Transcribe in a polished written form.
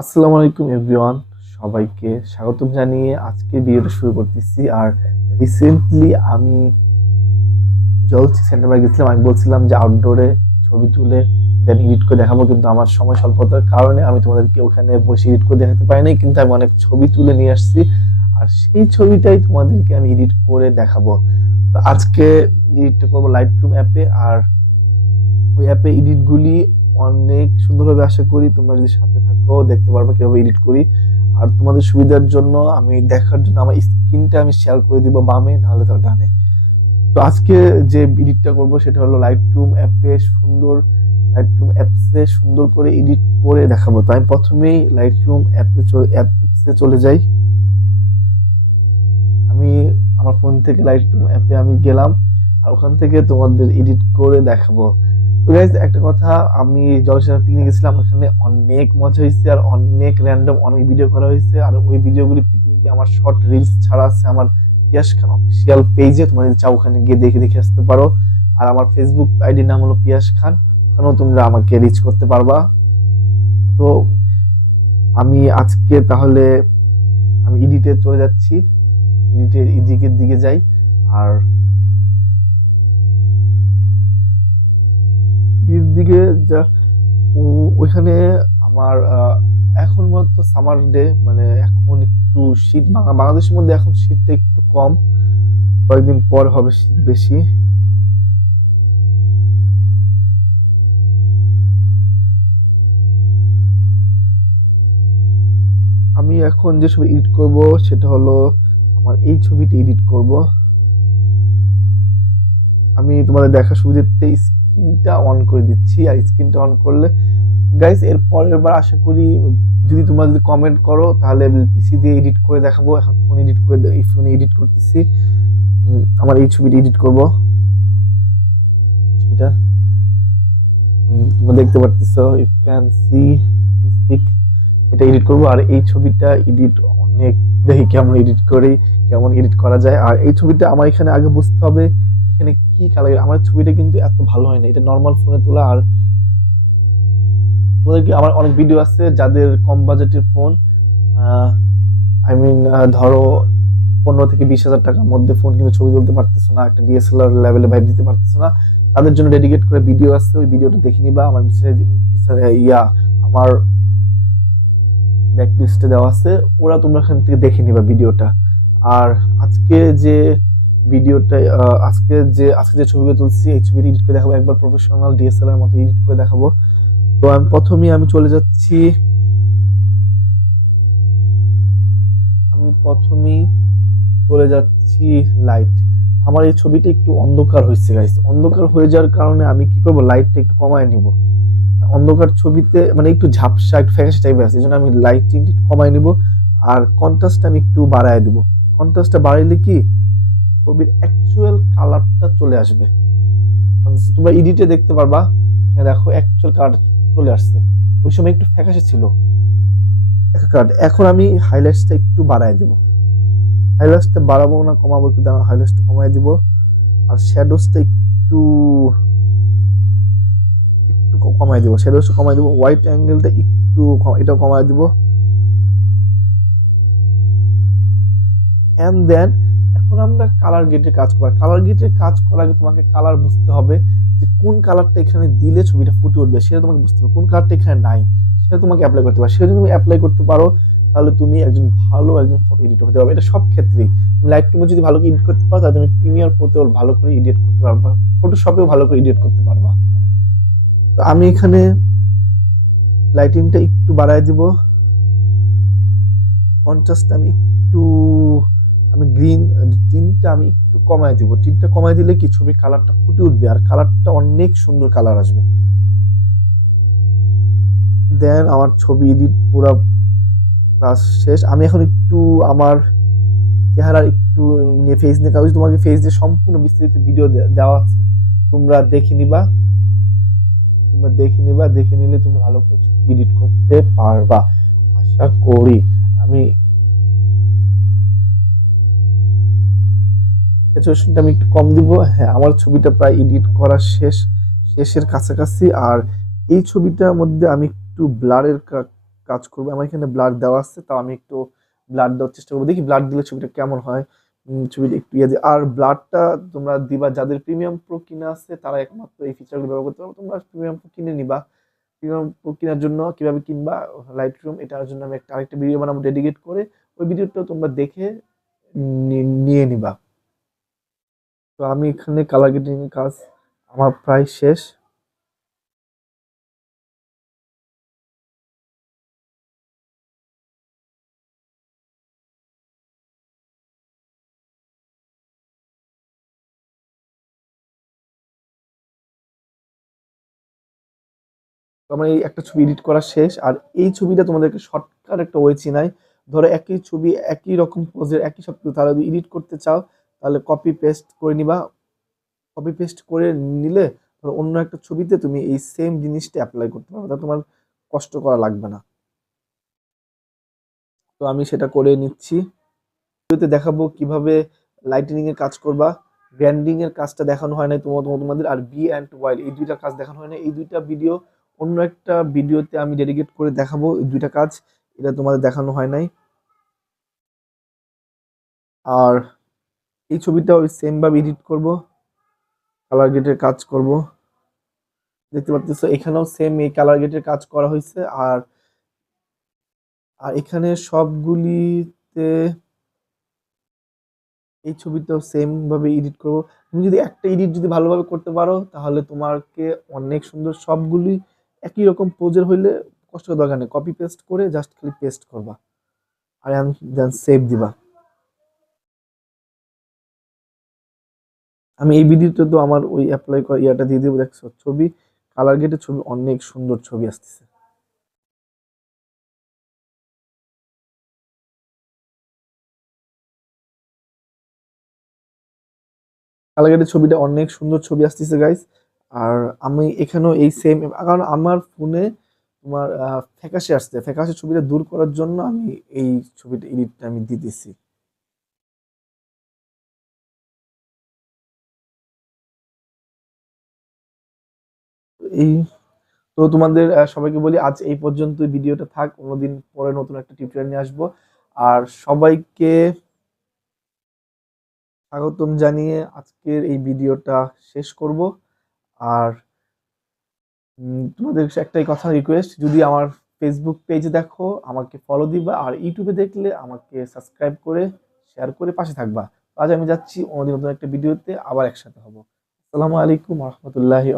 আসসালামু আলাইকুম এভরিওয়ান, সবাইকে স্বাগতম জানিয়ে আজকে ভিডিওটা শুরু করতেছি। আর রিসেন্টলি আমি জলছি সেন্টারে গেছিলাম। আমি বলছিলাম যে আউটডোরে ছবি তুলে দেন এডিট করে দেখাবো, কিন্তু আমার সময় স্বল্পতার কারণে আমি তোমাদেরকে ওখানে বসে এডিট করে দেখাতে পারিনি, কিন্তু আমি অনেক ছবি তুলে নিয়ে আসছি। আর সেই ছবিটাই তোমাদেরকে আমি এডিট করে দেখাবো। তো আজকে এডিটটা করবো লাইটরুম অ্যাপে। আর ওই অ্যাপে এডিট গুলি অনেক সুন্দরভাবে, আশা করি তোমরা যদি সাথে থাকো দেখতে পারবে কিভাবে এডিট করি। আর তোমাদের সুবিধার জন্য আমি দেখার জন্য আমার স্ক্রিনটা আমি শেয়ার করে দিব বামে, নাহলে তো ডানে। তো আজকে যে এডিটটা করব সেটা হলো লাইটরুম অ্যাপসে সুন্দর করে এডিট করে দেখাবো। তো আমি প্রথমেই লাইটরুম অ্যাপসে চলে যাই। আমি আমার ফোন থেকে লাইটরুম অ্যাপে আমি গেলাম, আর ওখান থেকে তোমাদের এডিট করে দেখাবো। তো গাইজ, একটা কথা, আমি জলসার পিকনিক গেছিলাম, ওখানে অনেক মজা হয়েছে আর অনেক র্যান্ডম অনেক ভিডিও করা হয়েছে। আর ওই ভিডিওগুলি পিকনিকে আমার শর্ট রিলস ছাড়া আছে আমার পিয়াস খান অফিসিয়াল পেজে, তোমরা যদি চাও ওখানে গিয়ে দেখে দেখে আসতে পারো। আর আমার ফেসবুক আইডির নাম হলো পিয়াস খান, ওখানেও তোমরা আমাকে রিচ করতে পারবা। তো আমি আজকে তাহলে আমি এডিটে চলে যাচ্ছি, এডিটের এদিকের দিকে যাই। আর এর দিকে যা ওইখানে আমার এখন মতো সামার ডে, মানে এখন একটু শীত, বাংলাদেশের মধ্যে এখন শীতটা একটু কম, কয়েকদিন পর হবে শীত বেশি। আমি এখন যে ছবি এডিট করব সেটা হলো আমার এই ছবিটা এডিট করব। আমি তোমাদের দেখার সুবিধার্থে স্ক্রিনটা অন করে দিচ্ছি। আর স্ক্রিনটা অন করলে গাইস, এর পরের বার আশা করি যদি তোমরা যদি কমেন্ট করো তাহলে পিসি দিয়ে এডিট করে দেখাবো। এখন ফোন এডিট করে এই ফোনে এডিট করতেছি। আমার এই ছবিটা এডিট করব। এই ছবিটা তোমরা দেখতে পারতেছো, ইউ ক্যান সি স্পিক। এটা এডিট করব। আর এই ছবিটা এডিট অনেক, দেখি কেমন এডিট করা যায়। আর এই ছবিটা আমার এখানে আগে বুঝতে হবে এখানে কি কালার। আমার ছবিটা কিন্তু এত ভালো হয় না, এটা নর্মাল ফোনে তোলা। আর তোমাদেরকে আমার অনেক ভিডিও আছে যাদের কম বাজেটের ফোন, আই মিন ধরো 15 থেকে 20 হাজার টাকার মধ্যে ফোন, কিন্তু ছবি তুলতে পারতেছো না, একটা ডিএসএলআর লেভেলে ভাইব দিতে পারতেছো না। তাদের জন্য ডেডিকেট করে ভিডিও আছে, ওই ভিডিওটা দেখে নিবা। আমার আমার ব্যাক লিস্টে দেওয়া আছে, ওরা তোমরা এখান থেকে দেখে নিবা ভিডিওটা। আর আজকে যে আজকে যে ছবিগুলো তুলছি এই ছবিটা এডিট করে দেখাবো, একবার প্রফেশনাল ডিএসএলআর মতো এডিট করে দেখাবো। তো আমি চলে যাচ্ছি। আমি প্রথমেই চলে যাচ্ছি লাইট। আমার এই ছবিটা একটু অন্ধকার হয়েছে গাইস, অন্ধকার হয়ে যাওয়ার কারণে আমি কি করব, লাইটটা একটু কমায় নিব। অন্ধকার ছবিতে মানে একটু ঝাপসা, একটু ফ্যাকাশে টাইপের আছে, এই জন্য আমি লাইটিং একটু কমায় নিব। আর কন্ট্রাস্ট আমি একটু বাড়ায় দিব। কন্ট্রাস্টটা বাড়াইলে কি ছবির অ্যাকচুয়াল কালারটা চলে আসবে। তোমরা এডিটে দেখতে পারবা, এখানে দেখো অ্যাকচুয়াল কালারটা চলে আসছে। ওই সময় একটু ফ্যাকাশে ছিল এখন আমি হাইলাইটসটা একটু বাড়ায় দেব। হাইলাইটসটা বাড়াবো না কমাবো, একটু দাঁড়া, হাইলাইটসটা কমায় দিব। আর শ্যাডোসটা একটু একটু কমায় দিব, শ্যাডোসটা কমায় দিব। হোয়াইট অ্যাঙ্গেলটা একটু এটাও কমায় দিব। এন্ড দেন এখন আমরা কালার গেটের কাজ করব। কালার গেটের কাজ করার আগে তোমাকে কালার বুঝতে হবে যে কোন কালারটা এখানে দিলে ছবিটা ফুটে উঠবে, সেটা তোমাকে বুঝতে হবে। কোন কালারটা এখানে নাই সেটা তোমাকে অ্যাপ্লাই করতে পারো। সেটা যদি তুমি অ্যাপ্লাই করতে পারো তাহলে তুমি একজন ফটো এডিটর হতে পারবে। এটা সব ক্ষেত্রেই, লাইটরুমে যদি ভালো করে এডিট করতে পারো তাহলে তুমি প্রিমিয়ার প্রোতেও ভালো করে এডিট করতে পারবা, ফটোশপেও ভালো করে এডিট করতে পারবা। তো আমি এখানে লাইটিংটা একটু বাড়ায় দিব। কন্ট্রাস্ট আমি গ্রিন টিনটা আমি একটু কমায় দিব। টিনটা কমায় দিলে কি ছবির কালারটা ফুটে উঠবে আর কালারটা অনেক সুন্দর কালার আসবে। দেন আমার ছবি এডিট পুরো কাজ শেষ। আমি এখন একটু আমার চেহারা একটু ফেস নিয়ে কাজ, তোমাকে ফেস দিয়ে সম্পূর্ণ বিস্তারিত ভিডিও দেওয়া আছে, তোমরা দেখে নিবা। দেখে নিলে তোমরা ভালো করে ছবি এডিট করতে পারবা আশা করি। আমি স্যাচুরেশনটা আমি একটু কম দিব। হ্যাঁ, আমার ছবিটা প্রায় এডিট করা শেষের কাছাকাছি। আর এই ছবিটার মধ্যে আমি একটু কাজ করবো। আমার এখানে ব্লাড দেওয়া আছে, তাও আমি একটু ব্লাড দেওয়ার চেষ্টা করবো, দেখি ব্লাড দিলে ছবিটা কেমন হয়। ছবিটা একটু ইয়ে দিয়ে, আর ব্লাডটা তোমরা দিবা যাদের প্রিমিয়াম প্রো কিনা আছে, তারা একমাত্র এই ফিচারগুলো ব্যবহার করতে পারবে। তোমরা প্রিমিয়াম প্রো কিনে নিবা। প্রিমিয়াম প্রো কেনার জন্য কিভাবে কিনবা লাইট রুম, এটার জন্য আমি একটা আরেকটা ভিডিও বানাবো ডেডিকেট করে, ওই ভিডিওটা তোমরা দেখে নিয়ে নিবা। তো আমি এখানে কালার গ্রেডিং এর কাজ আমার প্রায় শেষ। তো আমার এই একটা ছবি এডিট করা শেষ, আর এই ছবিটা তোমাদেরকে শর্টকাট একটা ওয়ে চিনাই। ধরো একই ছবি একই রকম পোজের একই সব কিছু, তাহলে যদি এডিট করতে চাও তাহলে কপি পেস্ট করে নিবা। কপি পেস্ট করে নিলে ধরো অন্য একটা ছবিতে তুমি এই সেম জিনিসটা অ্যাপ্লাই করতে পারবে, তা তোমার কষ্ট করা লাগবে না। তো আমি সেটা করে নিচ্ছি। ভিডিওতে দেখাবো কিভাবে লাইটিনিং এর কাজ করবা। ব্র্যান্ডিং এর কাজটা দেখানো হয় নাই তোমাদের, আর বি অ্যান্ড ওয়াইল এই দুইটা কাজ দেখানো হয় না। এই দুইটা ভিডিও অন্য একটা ভিডিওতে আমি ডেডিকেট করে দেখাবো এই দুইটা কাজ, এটা তোমাদের দেখানো হয় নাই। আর এই ছবিটা ওই সেম ভাবে এডিট করব, কালার গ্রেডের কাজ করব। দেখতে পাচ্ছ এখানেও সেম এই কালার গ্রেডের কাজ করা হয়েছে। আর আর এখানে সবগুলিতে এই ছবিটাও সেম ভাবে এডিট করবো। তুমি যদি একটা এডিট যদি ভালোভাবে করতে পারো তাহলে তোমাকে অনেক সুন্দর সবগুলি একই রকম পোজের হইলে কষ্ট করার দরকার নেই, কপি পেস্ট করে জাস্ট খালি পেস্ট করবা আর দেন সেভ দিবা। আমি এই ভিডিওতে তো আমার ওই অ্যাপ্লাই করা ইয়াটা দিয়ে দেবো, দেখছো ছবি কালার গেটে ছবি অনেক সুন্দর ছবি আসতেছে। কালার গেটে ছবিটা অনেক সুন্দর ছবি আসতেছে গাইস। আর আমি এখানেও এই সেম, কারণ আমার ফোনে তোমার ফ্যাকাশে আসছে, ফ্যাকাশে ছবিটা দূর করার জন্য আমি এই ছবিটা এডিটটা আমি দিতেছি। এই তো তোমাদের সবাইকে বলি আজ এই পর্যন্ত ভিডিওটা থাক, অন্যদিন পরে নতুন একটা টিউটোরিয়াল নিয়ে আসবো। আর সবাইকে স্বাগতম জানিয়ে আজকের এই ভিডিওটা শেষ করব। আর তোমাদের একটাই কথা রিকোয়েস্ট, যদি আমার ফেসবুক পেজে দেখো আমাকে ফলো দিবা, আর ইউটিউবে দেখলে আমাকে সাবস্ক্রাইব করে শেয়ার করে পাশে থাকবা। আজ আমি যাচ্ছি, অন্যদিন নতুন একটা ভিডিওতে আবার একসাথে হব। আসসালামু আলাইকুম রহমতুল্লাহি।